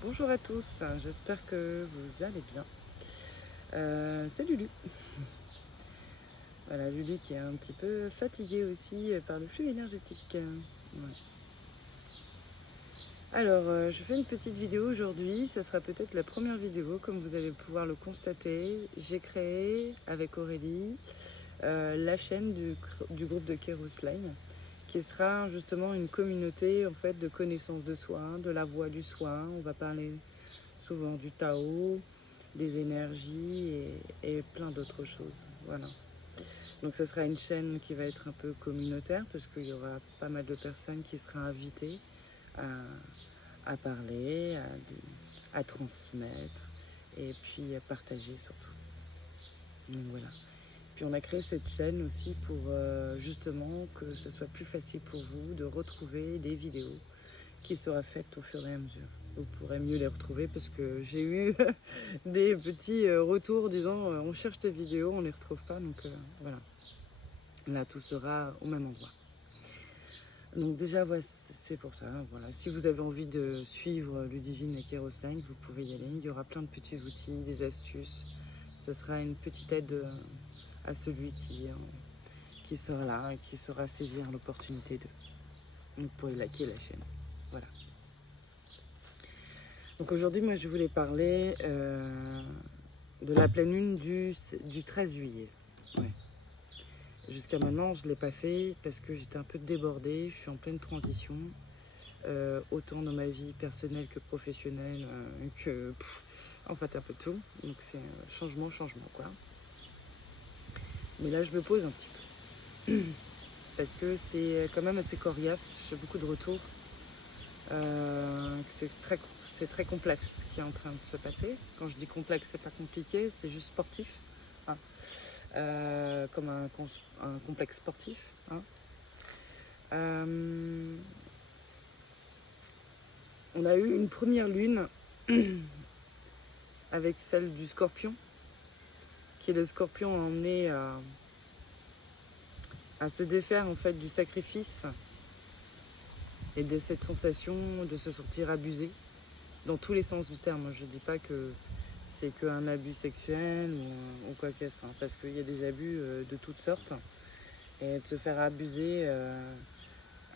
Bonjour à tous, j'espère que vous allez bien. C'est Lulu. Voilà, Lulu qui est un petit peu fatiguée aussi par le flux énergétique. Ouais. Alors, je fais une petite vidéo aujourd'hui. Ça sera peut-être la première vidéo, comme vous allez pouvoir le constater. J'ai créé avec Aurélie la chaîne du groupe de Keros Line, qui sera justement une communauté en fait de connaissance de soi, de la voie du soi. On va parler souvent du Tao, des énergies et plein d'autres choses. Voilà. Donc ce sera une chaîne qui va être un peu communautaire parce qu'il y aura pas mal de personnes qui seront invitées à parler, à transmettre et puis à partager surtout. Donc voilà. Puis on a créé cette chaîne aussi pour justement que ce soit plus facile pour vous de retrouver des vidéos qui sera faite au fur et à mesure. Vous pourrez mieux les retrouver parce que j'ai eu des petits retours disant on cherche tes vidéos, on ne les retrouve pas. Donc voilà, là tout sera au même endroit. Donc déjà ouais, c'est pour ça. Voilà. Si vous avez envie de suivre Ludivine et Kerosline, vous pouvez y aller. Il y aura plein de petits outils, des astuces. Ce sera une petite aide à celui qui sera là et qui saura saisir l'opportunité de. Donc vous pourrez liker la chaîne. Voilà. Donc aujourd'hui, moi, je voulais parler de la pleine lune du 13 juillet. Ouais. Jusqu'à maintenant, je ne l'ai pas fait parce que j'étais un peu débordée. Je suis en pleine transition, autant dans ma vie personnelle que professionnelle, en fait un peu tout. Donc c'est changement, quoi. Mais là, je me pose un petit peu parce que c'est quand même assez coriace. J'ai beaucoup de retours. C'est très complexe ce qui est en train de se passer. Quand je dis complexe, c'est pas compliqué, c'est juste sportif. Hein. Comme un complexe sportif. Hein. On a eu une première lune avec celle du scorpion, qui est le scorpion a emmené à se défaire en fait du sacrifice et de cette sensation de se sentir abusé dans tous les sens du terme. Je ne dis pas que c'est qu'un abus sexuel ou quoi que ce soit, parce qu'il y a des abus de toutes sortes. Et de se faire abuser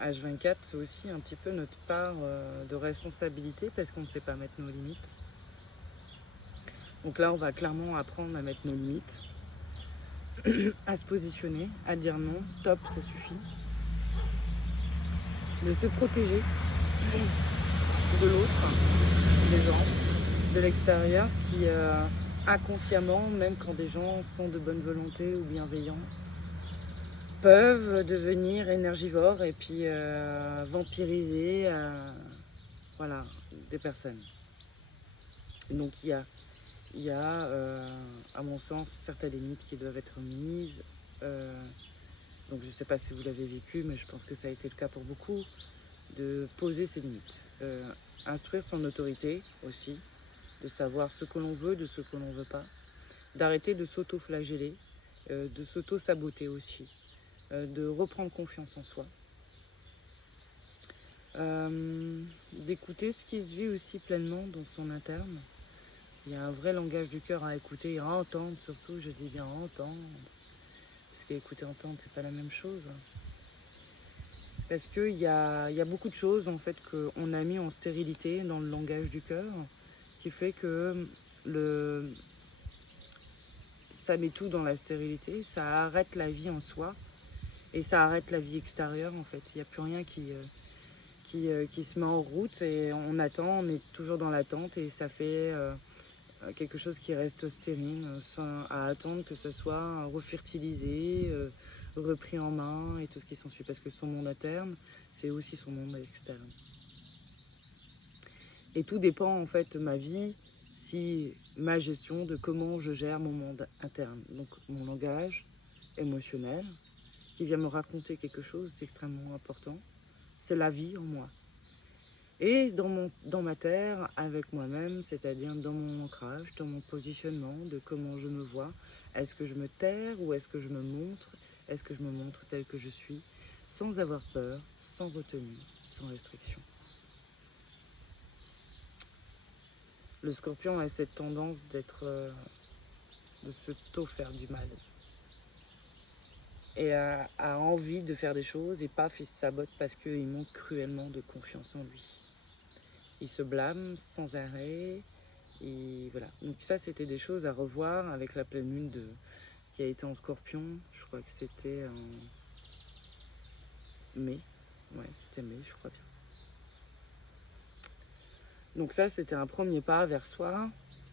H24, c'est aussi un petit peu notre part de responsabilité parce qu'on ne sait pas mettre nos limites. Donc là, on va clairement apprendre à mettre nos limites, à se positionner, à dire non, stop, ça suffit. De se protéger de l'autre, des gens, de l'extérieur qui inconsciemment, même quand des gens sont de bonne volonté ou bienveillants, peuvent devenir énergivores et puis vampiriser voilà, des personnes. Et donc il y a à mon sens, certaines limites qui doivent être mises. Donc je ne sais pas si vous l'avez vécu, mais je pense que ça a été le cas pour beaucoup, de poser ses limites. Instruire son autorité aussi, de savoir ce que l'on veut, de ce que l'on ne veut pas. D'arrêter de s'auto-flageller, de s'auto-saboter aussi. De reprendre confiance en soi. D'écouter ce qui se vit aussi pleinement dans son interne. Il y a un vrai langage du cœur à écouter et à entendre surtout, je dis bien entendre. Parce qu'écouter, entendre, c'est pas la même chose. Parce qu'il y a beaucoup de choses en fait qu'on a mis en stérilité dans le langage du cœur, qui fait que ça met tout dans la stérilité, ça arrête la vie en soi et ça arrête la vie extérieure en fait. Il n'y a plus rien qui se met en route et on attend, on est toujours dans l'attente et ça fait quelque chose qui reste stérile, à attendre que ce soit refertilisé, repris en main et tout ce qui s'ensuit. Parce que son monde interne, c'est aussi son monde externe. Et tout dépend en fait de ma vie, ma gestion de comment je gère mon monde interne. Donc mon langage émotionnel qui vient me raconter quelque chose d'extrêmement important, c'est la vie en moi. Et dans ma terre, avec moi-même, c'est-à-dire dans mon ancrage, dans mon positionnement, de comment je me vois. Est-ce que je me terre ou est-ce que je me montre? Est-ce que je me montre tel que je suis, sans avoir peur, sans retenue, sans restriction? Le scorpion a cette tendance de se tôt faire du mal. Et a envie de faire des choses et paf, il se sabote parce qu'il manque cruellement de confiance en lui. Il se blâme sans arrêt. Et voilà. Donc ça, c'était des choses à revoir avec la pleine lune qui a été en scorpion. Je crois que c'était en mai. Ouais, c'était mai, je crois bien. Donc ça, c'était un premier pas vers soi,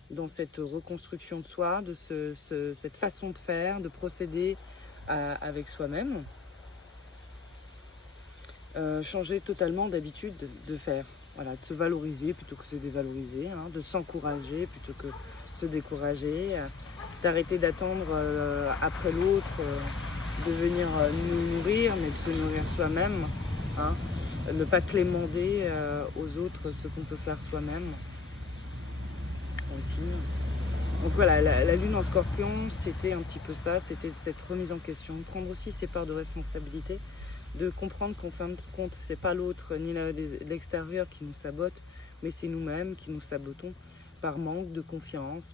dans cette reconstruction de soi, de cette façon de faire, de procéder avec soi-même. Changer totalement d'habitude de faire. Voilà, de se valoriser plutôt que de se dévaloriser, hein, de s'encourager plutôt que de se décourager, d'arrêter d'attendre après l'autre, de venir nous nourrir, mais de se nourrir soi-même. Hein, ne pas clémenter aux autres ce qu'on peut faire soi-même aussi. Donc voilà, la lune en scorpion, c'était un petit peu ça, c'était cette remise en question, prendre aussi ses parts de responsabilité, de comprendre qu'en fin de compte, c'est pas l'autre ni l'extérieur qui nous sabote, mais c'est nous-mêmes qui nous sabotons par manque de confiance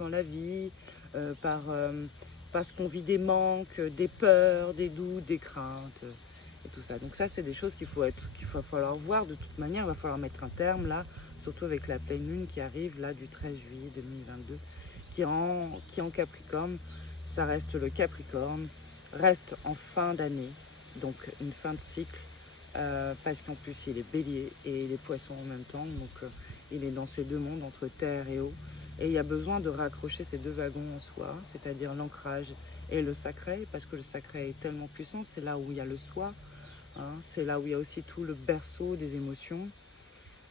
en la vie, parce qu'on vit des manques, des peurs, des doutes, des craintes et tout ça. Donc ça, c'est des choses qu'il va falloir voir de toute manière, il va falloir mettre un terme là, surtout avec la pleine lune qui arrive là du 13 juillet 2022, qui est en Capricorne. Ça reste le Capricorne, reste en fin d'année, donc une fin de cycle, parce qu'en plus il est bélier et les poissons en même temps, donc il est dans ces deux mondes, entre terre et eau, et il y a besoin de raccrocher ces deux wagons en soi, c'est-à-dire l'ancrage et le sacré, parce que le sacré est tellement puissant, c'est là où il y a le soi, hein, c'est là où il y a aussi tout le berceau des émotions,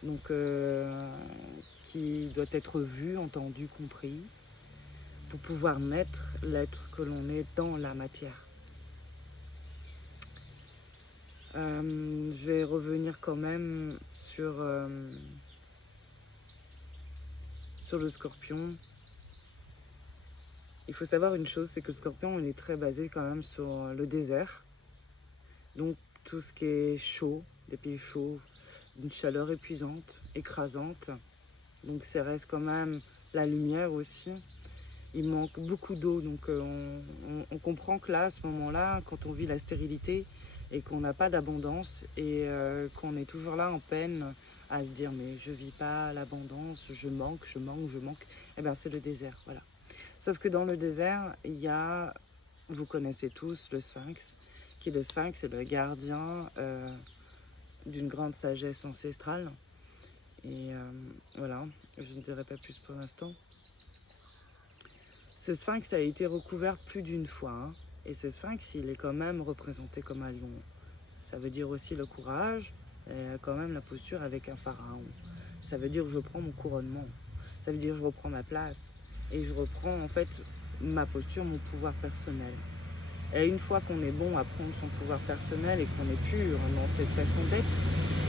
donc qui doit être vu, entendu, compris, pour pouvoir naître l'être que l'on est dans la matière. Je vais revenir quand même sur le scorpion. Il faut savoir une chose, c'est que le scorpion, il est très basé quand même sur le désert. Donc tout ce qui est chaud, des pays chauds, une chaleur épuisante, écrasante. Donc ça reste quand même la lumière aussi. Il manque beaucoup d'eau, donc on comprend que là, à ce moment-là, quand on vit la stérilité et qu'on n'a pas d'abondance et qu'on est toujours là en peine à se dire mais je vis pas l'abondance, je manque, eh bien c'est le désert, voilà. Sauf que dans le désert, il y a, vous connaissez tous le sphinx, le sphinx est le gardien d'une grande sagesse ancestrale. Et voilà, je ne dirai pas plus pour l'instant. Ce sphinx a été recouvert plus d'une fois, hein, et ce sphinx, il est quand même représenté comme un lion. Ça veut dire aussi le courage, et quand même la posture avec un pharaon. Ça veut dire que je prends mon couronnement, ça veut dire que je reprends ma place, et je reprends en fait ma posture, mon pouvoir personnel. Et une fois qu'on est bon à prendre son pouvoir personnel et qu'on est pur dans cette façon d'être,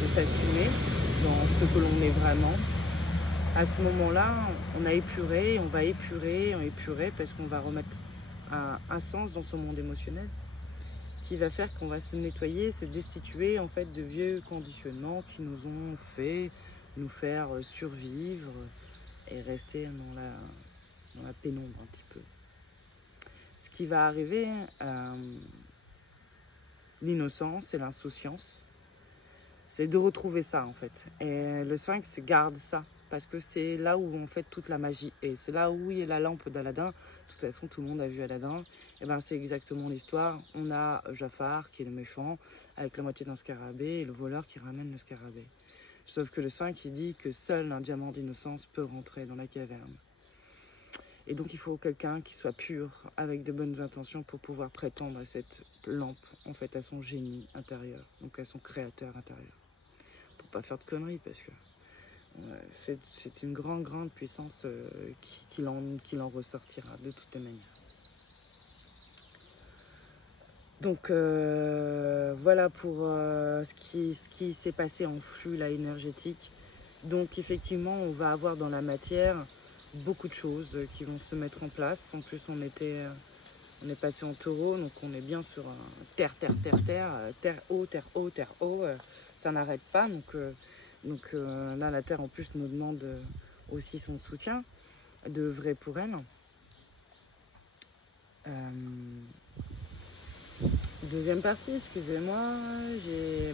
de s'assumer dans ce que l'on est vraiment, à ce moment-là, on a épuré, on va épurer, parce qu'on va remettre un sens dans son monde émotionnel qui va faire qu'on va se nettoyer, se destituer en fait de vieux conditionnements qui nous ont fait nous faire survivre et rester dans la pénombre un petit peu. Ce qui va arriver, l'innocence et l'insouciance, c'est de retrouver ça en fait. Et le sphinx garde ça. Parce que c'est là où en fait toute la magie est. C'est là où il y a la lampe d'Aladin. De toute façon, tout le monde a vu Aladin. Et ben c'est exactement l'histoire. On a Jafar qui est le méchant avec la moitié d'un scarabée et le voleur qui ramène le scarabée. Sauf que le sphinx il dit que seul un diamant d'innocence peut rentrer dans la caverne. Et donc il faut quelqu'un qui soit pur, avec de bonnes intentions pour pouvoir prétendre à cette lampe, en fait à son génie intérieur, donc à son créateur intérieur. Pour pas faire de conneries parce que c'est une grande puissance qu'il en ressortira de toutes les manières. Donc voilà pour ce qui s'est passé en flux là, énergétique. Donc effectivement, on va avoir dans la matière beaucoup de choses qui vont se mettre en place. En plus, on est passé en taureau, donc on est bien sur terre, eau, ça n'arrête pas. Donc là, la terre en plus nous demande aussi son soutien, d'œuvrer pour elle. Deuxième partie, excusez-moi,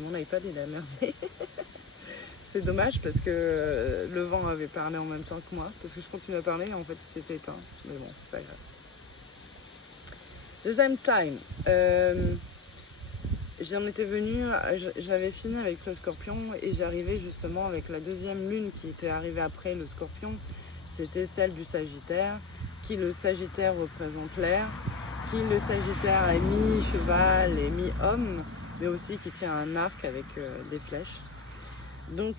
mon iPad il a merdé. C'est dommage parce que le vent avait parlé en même temps que moi, parce que je continue à parler et en fait il s'était éteint. Mais bon, c'est pas grave. Deuxième time, j'en étais venue, j'avais fini avec le Scorpion et j'arrivais justement avec la deuxième lune qui était arrivée après le Scorpion. C'était celle du Sagittaire, qui le Sagittaire représente l'air, qui le Sagittaire est mi-cheval et mi-homme, mais aussi qui tient un arc avec des flèches. Donc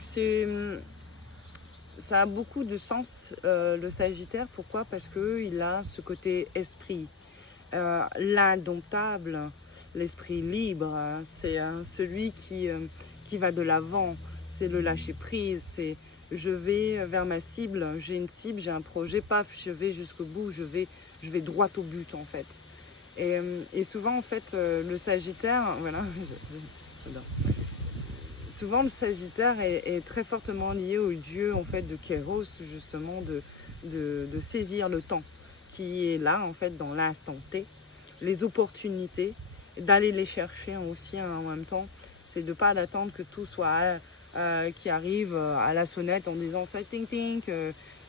ça a beaucoup de sens le Sagittaire. Pourquoi? Parce qu'il a ce côté esprit, l'indomptable, l'esprit libre. C'est celui qui va de l'avant, c'est le lâcher prise, c'est je vais vers ma cible, j'ai une cible, j'ai un projet, paf, je vais jusqu'au bout, je vais droit au but en fait. Et souvent en fait le Sagittaire, voilà, j'adore. Souvent le Sagittaire est très fortement lié au dieu en fait de Kéros, justement de saisir le temps qui est là en fait dans l'instant T, les opportunités, d'aller les chercher aussi en même temps. C'est de pas d'attendre que tout soit qui arrive à la sonnette en disant ça ting ting,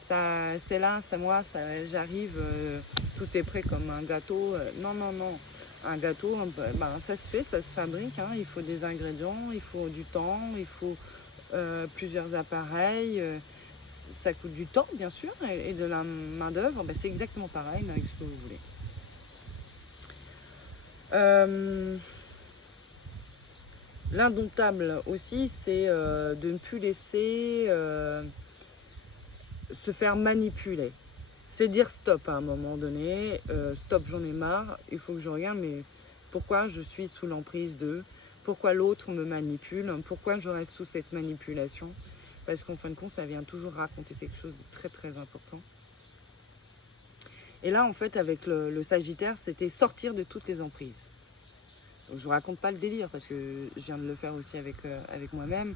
ça c'est là, c'est moi, j'arrive, tout est prêt comme un gâteau. Non non non. Un gâteau, ben, ça se fait, ça se fabrique, hein. Il faut des ingrédients, il faut du temps, il faut plusieurs appareils. Ça coûte du temps, bien sûr, et de la main-d'œuvre. Ben, c'est exactement pareil, mais avec ce que vous voulez. L'indomptable aussi, c'est de ne plus laisser se faire manipuler. C'est dire stop à un moment donné, stop, j'en ai marre, il faut que je regarde, mais pourquoi je suis sous l'emprise d'eux, pourquoi l'autre me manipule, pourquoi je reste sous cette manipulation, parce qu'en fin de compte, ça vient toujours raconter quelque chose de très très important. Et là, en fait, avec le Sagittaire, c'était sortir de toutes les emprises. Donc, je ne vous raconte pas le délire, parce que je viens de le faire aussi avec moi-même,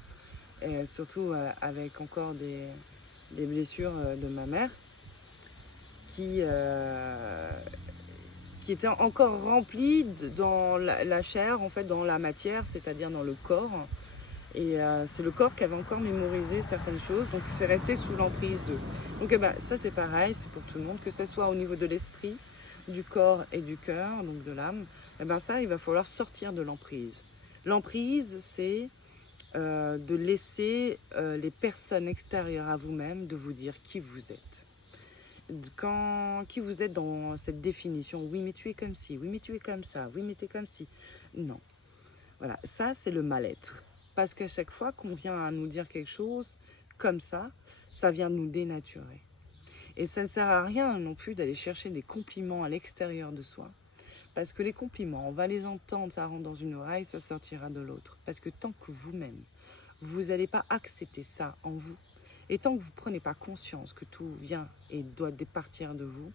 et surtout avec encore des blessures de ma mère, qui était encore remplie dans la chair, en fait, dans la matière, c'est-à-dire dans le corps. Et c'est le corps qui avait encore mémorisé certaines choses, donc c'est resté sous l'emprise d'eux. Donc ça c'est pareil, c'est pour tout le monde, que ce soit au niveau de l'esprit, du corps et du cœur, donc de l'âme, ça il va falloir sortir de l'emprise. L'emprise, c'est de laisser les personnes extérieures à vous-même de vous dire qui vous êtes. Qui vous êtes dans cette définition, oui mais tu es comme ci, oui mais tu es comme ça, oui mais tu es comme ci. Non. Voilà, ça c'est le mal-être. Parce qu'à chaque fois qu'on vient à nous dire quelque chose comme ça vient nous dénaturer. Et ça ne sert à rien non plus d'aller chercher des compliments à l'extérieur de soi. Parce que les compliments, on va les entendre, ça rentre dans une oreille, ça sortira de l'autre. Parce que tant que vous-même, vous n'allez pas accepter ça en vous, et tant que vous ne prenez pas conscience que tout vient et doit départir de vous,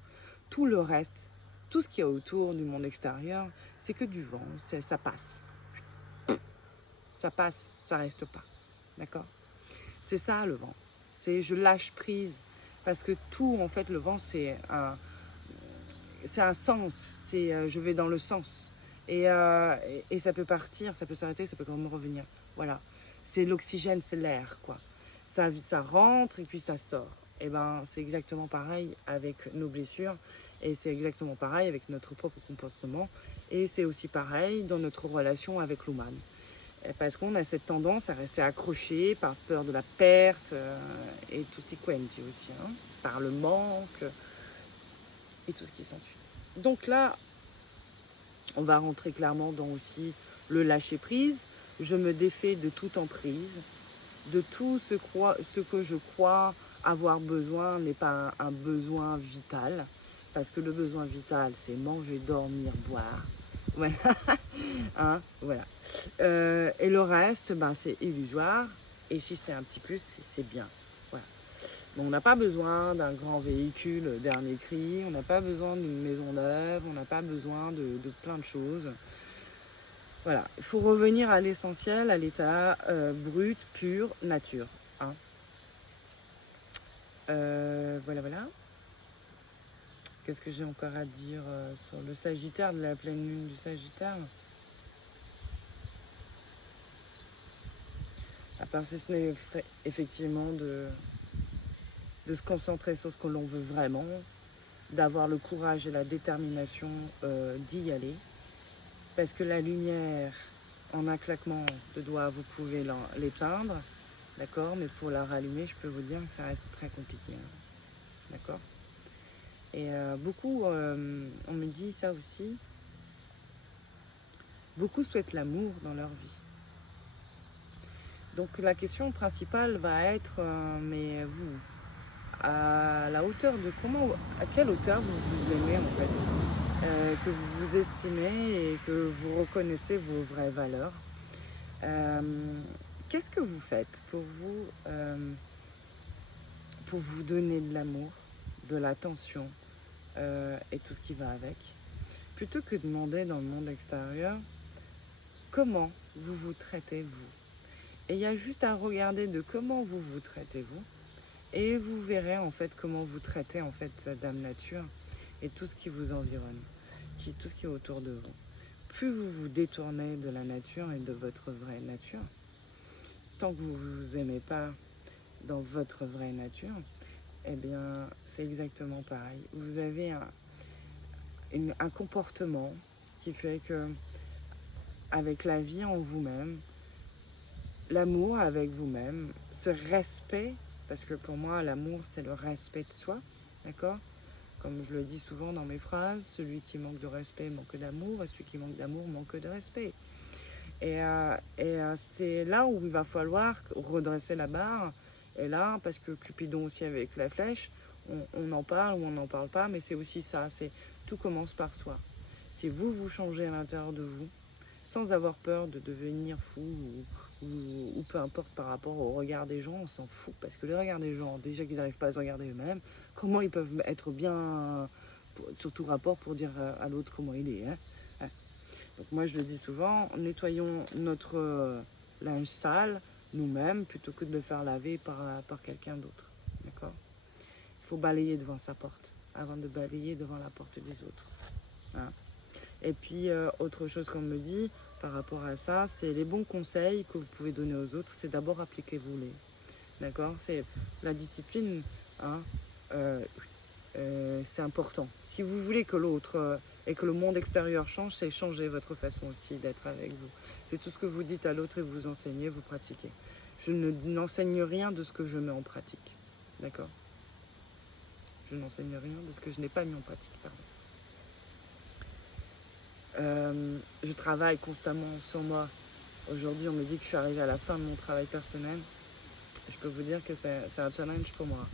tout le reste, tout ce qu'il y a autour du monde extérieur, c'est que du vent, ça passe. Ça passe, ça reste pas. D'accord? C'est ça le vent. C'est je lâche prise. Parce que tout, en fait, le vent, c'est un sens. C'est je vais dans le sens. Et ça peut partir, ça peut s'arrêter, ça peut quand même revenir. Voilà. C'est l'oxygène, c'est l'air, quoi. Ça rentre et puis ça sort. Et c'est exactement pareil avec nos blessures. Et c'est exactement pareil avec notre propre comportement. Et c'est aussi pareil dans notre relation avec l'humain. Parce qu'on a cette tendance à rester accroché par peur de la perte et tutti quanti aussi, hein, par le manque et tout ce qui s'ensuit. Donc là, on va rentrer clairement dans aussi le lâcher prise. Je me défais de toute emprise, de tout ce que je crois avoir besoin n'est pas un besoin vital, parce que le besoin vital, c'est manger, dormir, boire. Voilà. Hein, voilà. Et le reste, c'est illusoire. Et si c'est un petit plus, c'est bien. Voilà. Donc, on n'a pas besoin d'un grand véhicule dernier cri. On n'a pas besoin d'une maison neuve. On n'a pas besoin de plein de choses. Voilà. Il faut revenir à l'essentiel, à l'état brut, pur, nature. Hein. Voilà, voilà. Qu'est-ce que j'ai encore à dire sur le Sagittaire, de la pleine lune du Sagittaire? À part si ce n'est effectivement de se concentrer sur ce que l'on veut vraiment, d'avoir le courage et la détermination d'y aller. Parce que la lumière, en un claquement de doigts, vous pouvez l'éteindre, d'accord? Mais pour la rallumer, je peux vous dire que ça reste très compliqué, hein, d'accord? Et beaucoup, on me dit ça aussi, beaucoup souhaitent l'amour dans leur vie. Donc la question principale va être, mais vous, à la hauteur de à quelle hauteur vous vous aimez en fait, que vous vous estimez et que vous reconnaissez vos vraies valeurs. Qu'est-ce que vous faites pour vous donner de l'amour, de l'attention et tout ce qui va avec, plutôt que de demander dans le monde extérieur comment vous vous traitez vous. Et il y a juste à regarder de comment vous vous traitez vous, et vous verrez en fait comment vous traitez en fait cette Dame Nature et tout ce qui vous environne, tout ce qui est autour de vous. Plus vous vous détournez de la nature et de votre vraie nature, tant que vous ne vous aimez pas dans votre vraie nature, eh bien c'est exactement pareil. Vous avez un comportement qui fait que, avec la vie en vous-même, l'amour avec vous-même, ce respect, parce que pour moi l'amour c'est le respect de soi, d'accord? Comme je le dis souvent dans mes phrases, celui qui manque de respect manque d'amour, et celui qui manque d'amour manque de respect. Et c'est là où il va falloir redresser la barre. Et là, parce que Cupidon aussi avec la flèche, on en parle ou on n'en parle pas, mais c'est aussi ça, tout commence par soi. Si vous changez à l'intérieur de vous, sans avoir peur de devenir fou ou peu importe par rapport au regard des gens, on s'en fout. Parce que le regard des gens, déjà qu'ils n'arrivent pas à se regarder eux-mêmes, comment ils peuvent être bien, sur tout rapport, pour dire à l'autre comment il est, hein? Donc moi je le dis souvent, nettoyons notre linge sale nous-mêmes plutôt que de le faire laver par quelqu'un d'autre. D'accord? Il faut balayer devant sa porte avant de balayer devant la porte des autres. Hein? Et puis autre chose qu'on me dit par rapport à ça, c'est les bons conseils que vous pouvez donner aux autres, c'est d'abord appliquez-vous-les. D'accord? C'est la discipline, hein? C'est important. Si vous voulez que l'autre et que le monde extérieur change, c'est changer votre façon aussi d'être avec vous. C'est tout ce que vous dites à l'autre et vous enseignez, vous pratiquez. Je n'enseigne rien de ce que je mets en pratique. D'accord? Je n'enseigne rien de ce que je n'ai pas mis en pratique. Pardon. Je travaille constamment sur moi. Aujourd'hui, on me dit que je suis arrivée à la fin de mon travail personnel. Je peux vous dire que c'est un challenge pour moi.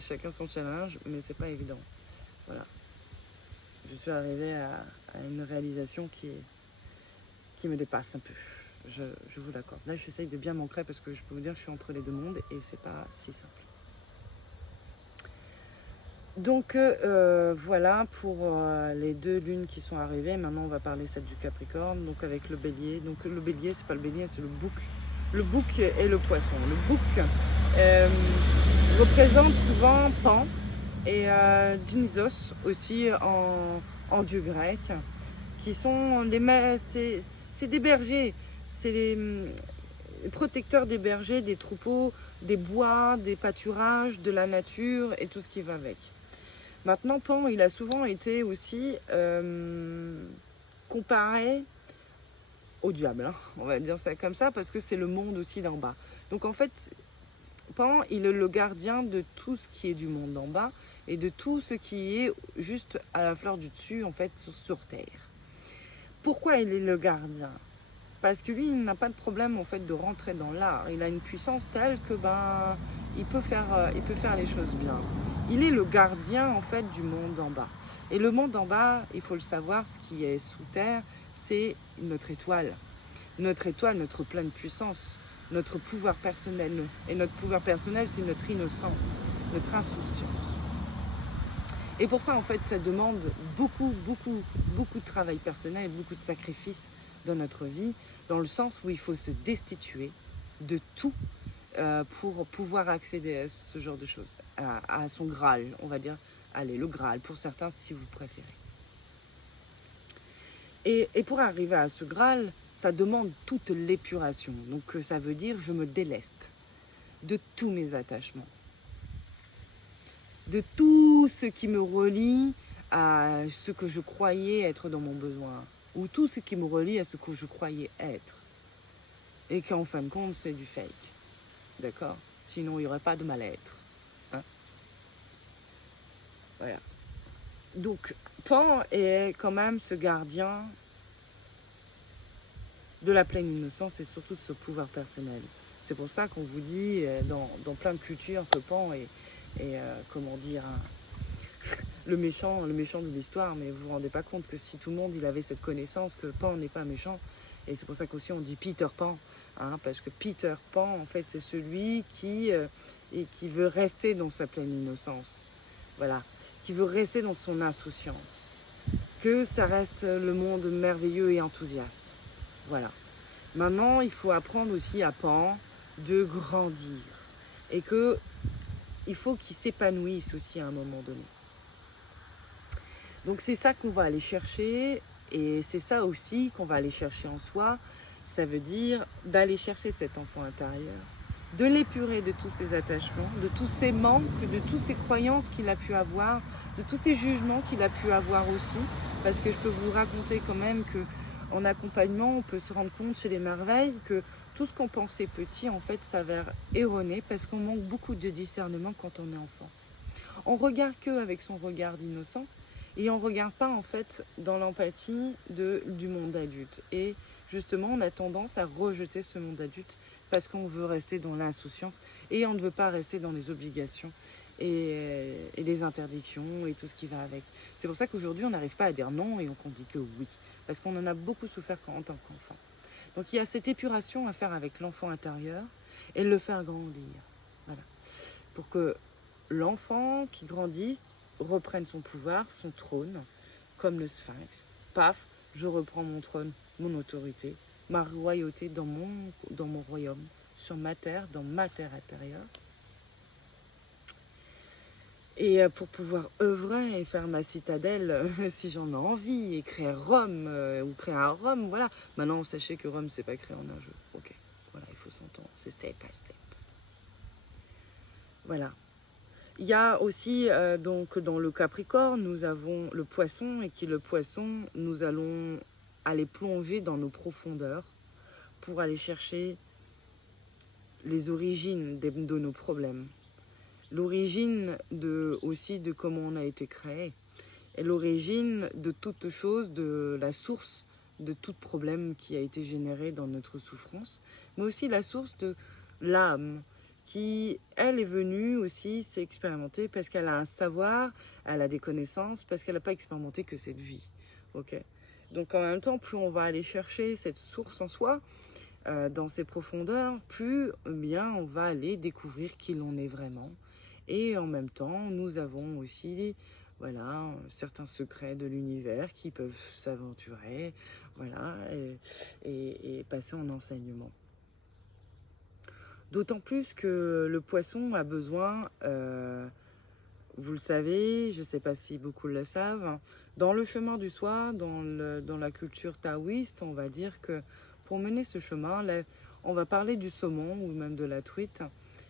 Chacun son challenge, mais c'est pas évident. Voilà. Je suis arrivée à une réalisation qui me dépasse un peu. Je vous l'accorde. Là, j'essaye de bien m'ancrer parce que je peux vous dire que je suis entre les deux mondes et c'est pas si simple. Donc voilà pour les deux lunes qui sont arrivées. Maintenant, on va parler celle du Capricorne, donc avec le Bélier. Donc le Bélier, c'est pas le Bélier, c'est le Bouc. Le Bouc et le Poisson. Le Bouc représente souvent Pan et Dionysos aussi en dieu grec, qui sont c'est des bergers, c'est les protecteurs des bergers, des troupeaux, des bois, des pâturages, de la nature et tout ce qui va avec. Maintenant, Pan, il a souvent été aussi comparé au diable, hein, on va dire ça comme ça, parce que c'est le monde aussi d'en bas. Donc en fait, Pan, il est le gardien de tout ce qui est du monde d'en bas et de tout ce qui est juste à la fleur du dessus, en fait, sur Terre. Pourquoi il est le gardien? Parce que lui, il n'a pas de problème en fait de rentrer dans l'art. Il a une puissance telle que il peut faire les choses bien. Il est le gardien en fait du monde d'en bas. Et le monde d'en bas, il faut le savoir, ce qui est sous terre, c'est notre étoile. Notre étoile, notre pleine puissance, notre pouvoir personnel. Et notre pouvoir personnel, c'est notre innocence, notre insouciance. Et pour ça, en fait, ça demande beaucoup de travail personnel et beaucoup de sacrifices dans notre vie, dans le sens où il faut se destituer de tout pour pouvoir accéder à ce genre de choses. à son Graal, on va dire. Allez, le Graal, pour certains, si vous préférez. Et pour arriver à ce Graal, ça demande toute l'épuration. Donc ça veut dire je me déleste de tous mes attachements, de tout ce qui me relie à ce que je croyais être dans mon besoin, ou tout ce qui me relie à ce que je croyais être. Et qu'en fin de compte, c'est du fake. D'accord? Sinon, il n'y aurait pas de mal-être. Hein? Voilà. Donc, Pan est quand même ce gardien de la pleine innocence et surtout de ce pouvoir personnel. C'est pour ça qu'on vous dit dans plein de cultures que Pan est comment dire, le méchant de l'histoire, mais vous vous rendez pas compte que si tout le monde il avait cette connaissance que Pan n'est pas méchant, et c'est pour ça qu'aussi on dit Peter Pan, hein, parce que Peter Pan, en fait, c'est celui qui veut rester dans sa pleine innocence, voilà, qui veut rester dans son insouciance, que ça reste le monde merveilleux et enthousiaste, voilà. Maintenant, il faut apprendre aussi à Pan de grandir, et que il faut qu'il s'épanouisse aussi à un moment donné. Donc c'est ça qu'on va aller chercher, et c'est ça aussi qu'on va aller chercher en soi. Ça veut dire d'aller chercher cet enfant intérieur, de l'épurer de tous ses attachements, de tous ses manques, de toutes ses croyances qu'il a pu avoir, de tous ses jugements qu'il a pu avoir aussi. Parce que je peux vous raconter quand même qu'en accompagnement, on peut se rendre compte chez les merveilles que tout ce qu'on pensait petit, en fait, s'avère erroné parce qu'on manque beaucoup de discernement quand on est enfant. On regarde qu'avec son regard d'innocent et on ne regarde pas, en fait, dans l'empathie du monde adulte. Et justement, on a tendance à rejeter ce monde adulte parce qu'on veut rester dans l'insouciance et on ne veut pas rester dans les obligations et les interdictions et tout ce qui va avec. C'est pour ça qu'aujourd'hui, on n'arrive pas à dire non et qu'on dit que oui, parce qu'on en a beaucoup souffert en tant qu'enfant. Donc il y a cette épuration à faire avec l'enfant intérieur et le faire grandir. Voilà. Pour que l'enfant qui grandisse reprenne son pouvoir, son trône, comme le sphinx. Paf, je reprends mon trône, mon autorité, ma royauté dans mon royaume, sur ma terre, dans ma terre intérieure. Et pour pouvoir œuvrer et faire ma citadelle, si j'en ai envie, et créer Rome, ou créer un Rome, voilà. Maintenant, sachez que Rome, c'est pas créé en un jeu. Ok, voilà, il faut s'entendre, c'est step by step. Voilà. Il y a aussi, donc, dans le Capricorne, nous avons le Poisson, et qui le Poisson, nous allons aller plonger dans nos profondeurs pour aller chercher les origines de nos problèmes. L'origine aussi de comment on a été créé, et l'origine de toute chose, de la source de tout problème qui a été généré dans notre souffrance, mais aussi la source de l'âme qui, elle, est venue aussi s'expérimenter parce qu'elle a un savoir, elle a des connaissances, parce qu'elle n'a pas expérimenté que cette vie. Okay. Donc en même temps, plus on va aller chercher cette source en soi, dans ses profondeurs, plus bien on va aller découvrir qui l'on est vraiment. Et en même temps, nous avons aussi, voilà, certains secrets de l'univers qui peuvent s'aventurer, voilà, et passer en enseignement. D'autant plus que le Poisson a besoin, vous le savez, je ne sais pas si beaucoup le savent, dans le chemin du soi, dans la culture taoïste, on va dire que pour mener ce chemin, là, on va parler du saumon ou même de la truite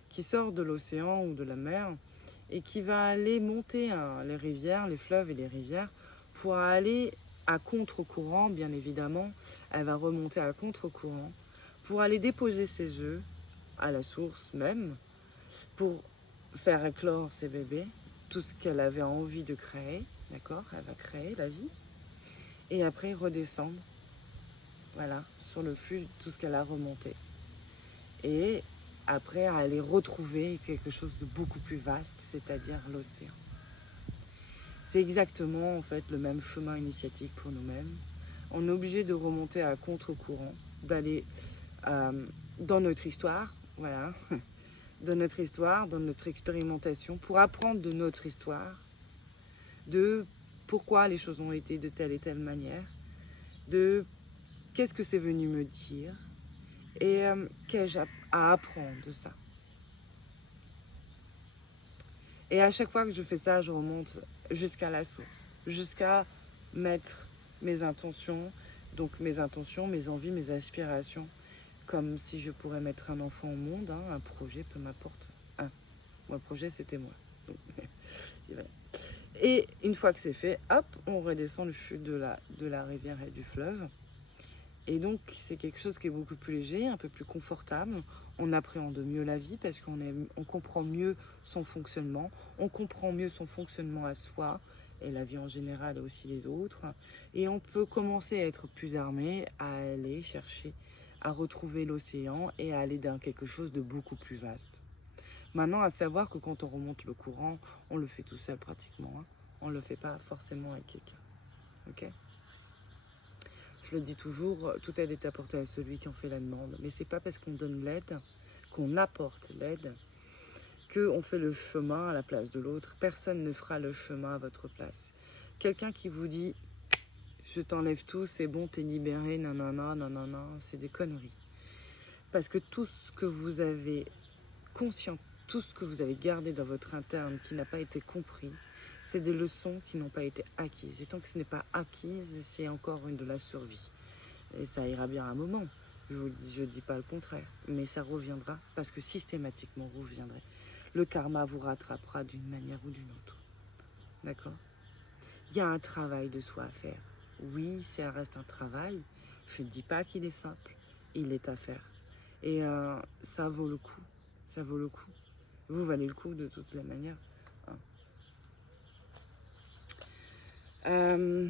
qui sort de l'océan ou de la mer et qui va aller monter les rivières, les fleuves et les rivières pour aller à contre-courant, bien évidemment. Elle va remonter à contre-courant pour aller déposer ses œufs à la source même, pour faire éclore ses bébés, tout ce qu'elle avait envie de créer, d'accord? Elle va créer la vie, et après redescendre, voilà, sur le flux de tout ce qu'elle a remonté. Et après, aller retrouver quelque chose de beaucoup plus vaste, c'est-à-dire l'océan. C'est exactement, en fait, le même chemin initiatique pour nous-mêmes. On est obligé de remonter à contre-courant, d'aller dans notre histoire, voilà, de notre histoire, dans notre expérimentation, pour apprendre de notre histoire, de pourquoi les choses ont été de telle et telle manière, de qu'est-ce que c'est venu me dire, et qu'ai-je à apprendre de ça. Et à chaque fois que je fais ça, je remonte jusqu'à la source, jusqu'à mettre mes intentions, donc mes intentions, mes envies, mes aspirations, comme si je pourrais mettre un enfant au monde, hein, un projet, peu m'importe. Mon projet, c'était moi. Donc, voilà. Et une fois que c'est fait, hop, on redescend le flux de la rivière et du fleuve. Et donc, c'est quelque chose qui est beaucoup plus léger, un peu plus confortable. On appréhende mieux la vie parce on comprend mieux son fonctionnement. On comprend mieux son fonctionnement à soi et la vie en général et aussi les autres. Et on peut commencer à être plus armé, à aller chercher, à retrouver l'océan et à aller dans quelque chose de beaucoup plus vaste. Maintenant, à savoir que quand on remonte le courant, on le fait tout seul pratiquement. Hein. On ne le fait pas forcément avec quelqu'un. Ok ? Je le dis toujours, tout aide est apportée à celui qui en fait la demande. Mais c'est pas parce qu'on donne l'aide, qu'on apporte l'aide, qu'on fait le chemin à la place de l'autre. Personne ne fera le chemin à votre place. Quelqu'un qui vous dit « je t'enlève tout, c'est bon, t'es libéré, nanana, nanana », c'est des conneries. Parce que tout ce que vous avez conscient, tout ce que vous avez gardé dans votre interne qui n'a pas été compris, c'est des leçons qui n'ont pas été acquises. Et tant que ce n'est pas acquise, c'est encore de la survie. Et ça ira bien un moment. Je ne dis pas le contraire. Mais ça reviendra parce que systématiquement vous reviendrez. Le karma vous rattrapera d'une manière ou d'une autre. D'accord ? Il y a un travail de soi à faire. Oui, ça reste un travail. Je ne dis pas qu'il est simple. Il est à faire. Et ça vaut le coup. Ça vaut le coup. Vous valez le coup de toutes les manières. Ce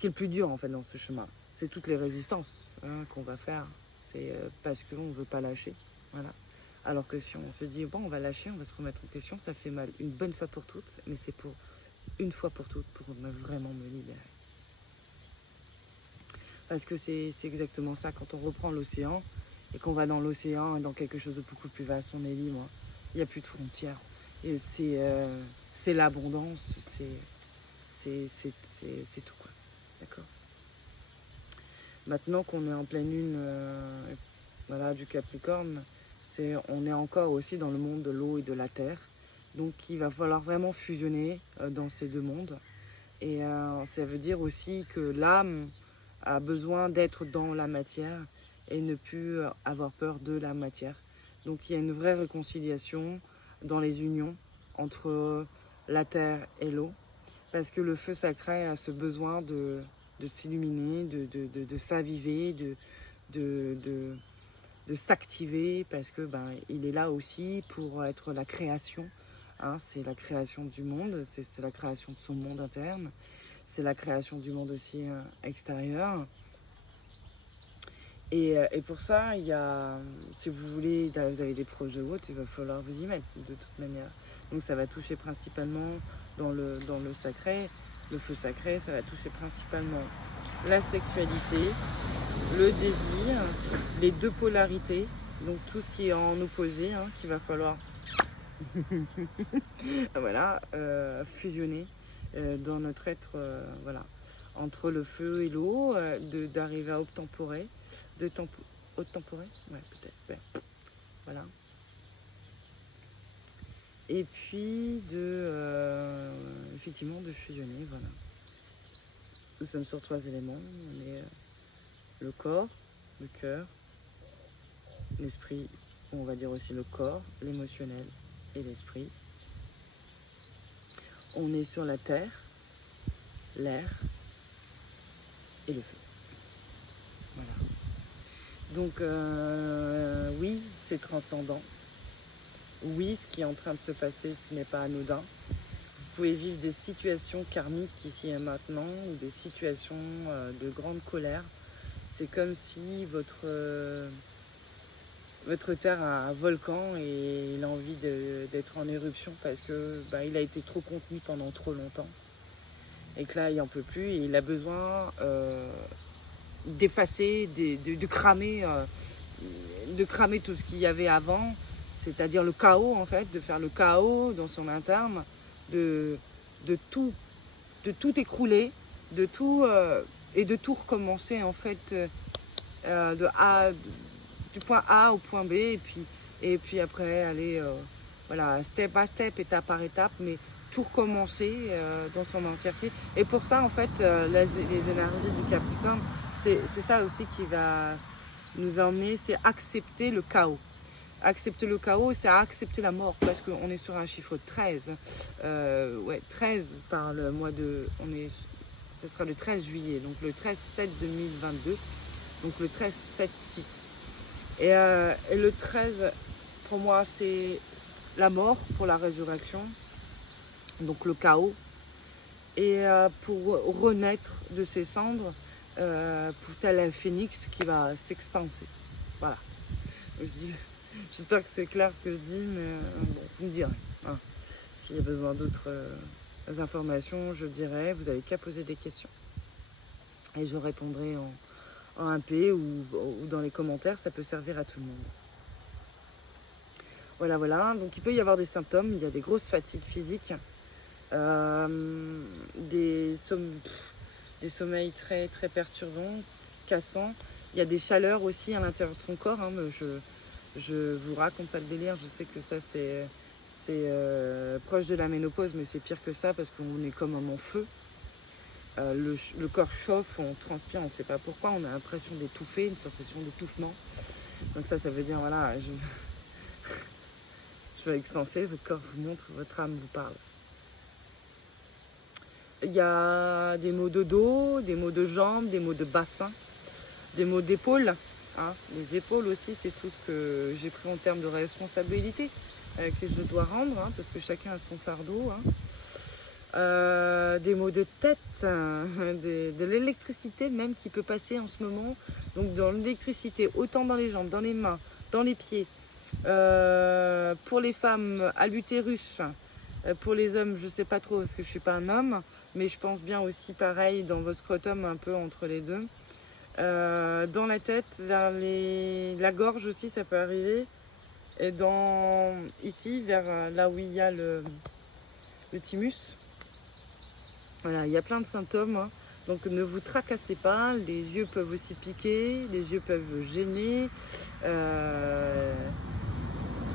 qui est le plus dur en fait dans ce chemin, c'est toutes les résistances qu'on va faire. C'est parce qu'on ne veut pas lâcher. Voilà. Alors que si on se dit, bon, on va lâcher, on va se remettre en question, ça fait mal une bonne fois pour toutes, mais c'est pour une fois pour toutes, pour vraiment me libérer. Parce que c'est exactement ça, quand on reprend l'océan, et qu'on va dans l'océan, dans quelque chose de beaucoup plus vaste, on est libre. Il n'y a plus de frontières. Et c'est l'abondance, c'est tout quoi. D'accord. Maintenant qu'on est en pleine lune voilà, du Capricorne, on est encore aussi dans le monde de l'eau et de la terre. Donc il va falloir vraiment fusionner dans ces deux mondes. Et ça veut dire aussi que l'âme a besoin d'être dans la matière et ne plus avoir peur de la matière. Donc il y a une vraie réconciliation dans les unions entre la terre et l'eau. Parce que le feu sacré a ce besoin de s'illuminer, de s'aviver, de s'activer, parce que il est là aussi pour être la création. Hein, c'est la création du monde, c'est la création de son monde interne, c'est la création du monde aussi extérieur. Et pour ça, il y a, si vous voulez, vous avez des projets ou autres, il va falloir vous y mettre de toute manière. Donc ça va toucher principalement dans le sacré, le feu sacré, ça va toucher principalement la sexualité, le désir, les deux polarités, donc tout ce qui est en opposé, hein, qu'il va falloir voilà, fusionner dans notre être, voilà, entre le feu et l'eau, d'arriver à obtemporer, obtemporer, ouais peut-être, ouais. Voilà. Et puis effectivement de fusionner, voilà. Nous sommes sur 3 éléments, on est le corps, le cœur, l'esprit, on va dire aussi le corps, l'émotionnel et l'esprit. On est sur la terre, l'air et le feu. Voilà. Donc oui, c'est transcendant. Oui, ce qui est en train de se passer, ce n'est pas anodin. Vous pouvez vivre des situations karmiques ici et maintenant, ou des situations de grande colère. C'est comme si votre terre a un volcan et il a envie d'être en éruption parce que il a été trop contenu pendant trop longtemps. Et que là, il n'en peut plus et il a besoin d'effacer, de cramer tout ce qu'il y avait avant. C'est-à-dire le chaos en fait, de faire le chaos dans son interne, de tout écrouler, et de tout recommencer en fait, du point A au point B, et puis et puis après aller voilà, step by step, étape par étape, mais tout recommencer dans son entièreté. Et pour ça, en fait, les énergies du Capricorne, c'est ça aussi qui va nous emmener, c'est accepter le chaos. Accepter le chaos, c'est accepter la mort, parce qu'on est sur un chiffre 13. Ouais, 13 par le mois de... ce sera le 13 juillet, donc le 13-7-2022, donc le 13-7-6. Et le 13, pour moi, c'est la mort pour la résurrection, donc le chaos, et pour renaître de ses cendres, pour tel un phénix qui va s'expanser. Voilà. J'espère que c'est clair ce que je dis, mais bon, vous me direz. Hein. S'il y a besoin d'autres informations, je dirai. Vous n'avez qu'à poser des questions. Et je répondrai en 1P ou dans les commentaires, ça peut servir à tout le monde. Voilà, voilà. Donc il peut y avoir des symptômes. Il y a des grosses fatigues physiques, des sommeils très, très perturbants, cassants. Il y a des chaleurs aussi à l'intérieur de son corps. Hein, je vous raconte pas le délire. Je sais que ça, c'est proche de la ménopause, mais c'est pire que ça parce qu'on est comme en feu. Le corps chauffe, on transpire, on ne sait pas pourquoi. On a l'impression d'étouffer, une sensation d'étouffement. Donc ça veut dire, voilà, je vais expanser, votre corps vous montre, votre âme vous parle. Il y a des maux de dos, des maux de jambes, des maux de bassin, des maux d'épaule. Hein. Les épaules aussi, c'est tout ce que j'ai pris en termes de responsabilité que je dois rendre, hein, parce que chacun a son fardeau. Hein. Des maux de tête, de l'électricité même qui peut passer en ce moment. Donc dans l'électricité, autant dans les jambes, dans les mains, dans les pieds. Pour les femmes, à l'utérus. Pour les hommes, je ne sais pas trop parce que je ne suis pas un homme, mais je pense bien aussi pareil dans votre scrotum, un peu entre les deux. Dans la tête, vers la gorge aussi, ça peut arriver. Et ici, vers là où il y a le thymus. Voilà, il y a plein de symptômes. Hein. Donc ne vous tracassez pas, les yeux peuvent aussi piquer, les yeux peuvent gêner.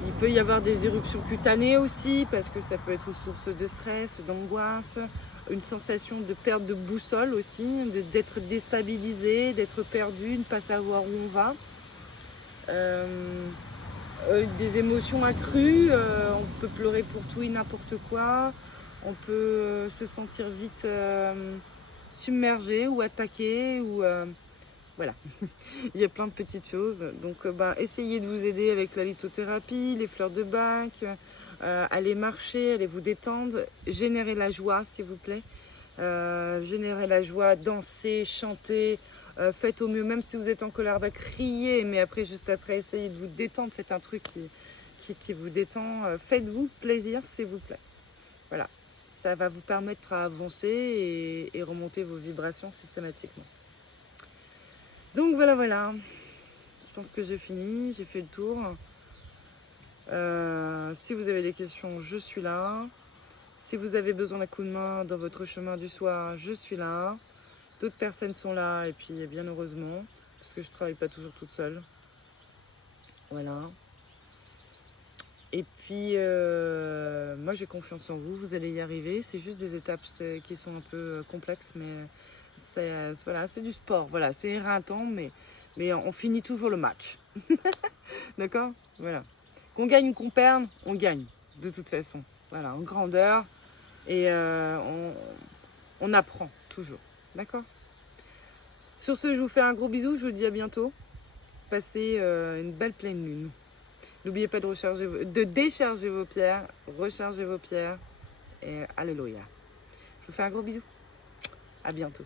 Il peut y avoir des éruptions cutanées aussi, parce que ça peut être source de stress, d'angoisse, une sensation de perte de boussole aussi, d'être déstabilisé, d'être perdu, de ne pas savoir où on va. Des émotions accrues, on peut pleurer pour tout et n'importe quoi, on peut se sentir vite submergé ou attaqué, ou voilà, il y a plein de petites choses. Donc essayez de vous aider avec la lithothérapie, les fleurs de bac, allez marcher, allez vous détendre, générez la joie s'il vous plaît, générez la joie, dansez, chantez, faites au mieux, même si vous êtes en colère, criez, mais après, juste après, essayez de vous détendre, faites un truc qui vous détend, faites-vous plaisir s'il vous plaît. Voilà, ça va vous permettre à avancer et remonter vos vibrations systématiquement. Donc voilà, je pense que j'ai fini, j'ai fait le tour. Si vous avez des questions, je suis là. Si vous avez besoin d'un coup de main dans votre chemin du soir, je suis là. D'autres personnes sont là, et puis bien heureusement, parce que je ne travaille pas toujours toute seule. Voilà. Et puis, moi j'ai confiance en vous, vous allez y arriver. C'est juste des étapes qui sont un peu complexes, mais voilà, c'est du sport. Voilà, c'est éreintant, mais on finit toujours le match. D'accord? Voilà. Qu'on gagne ou qu'on perde, on gagne, de toute façon. Voilà, en grandeur. Et on apprend toujours. D'accord? Sur ce, je vous fais un gros bisou. Je vous dis à bientôt. Passez une belle pleine lune. N'oubliez pas de décharger vos pierres, recharger vos pierres. Et alléluia. Je vous fais un gros bisou. À bientôt.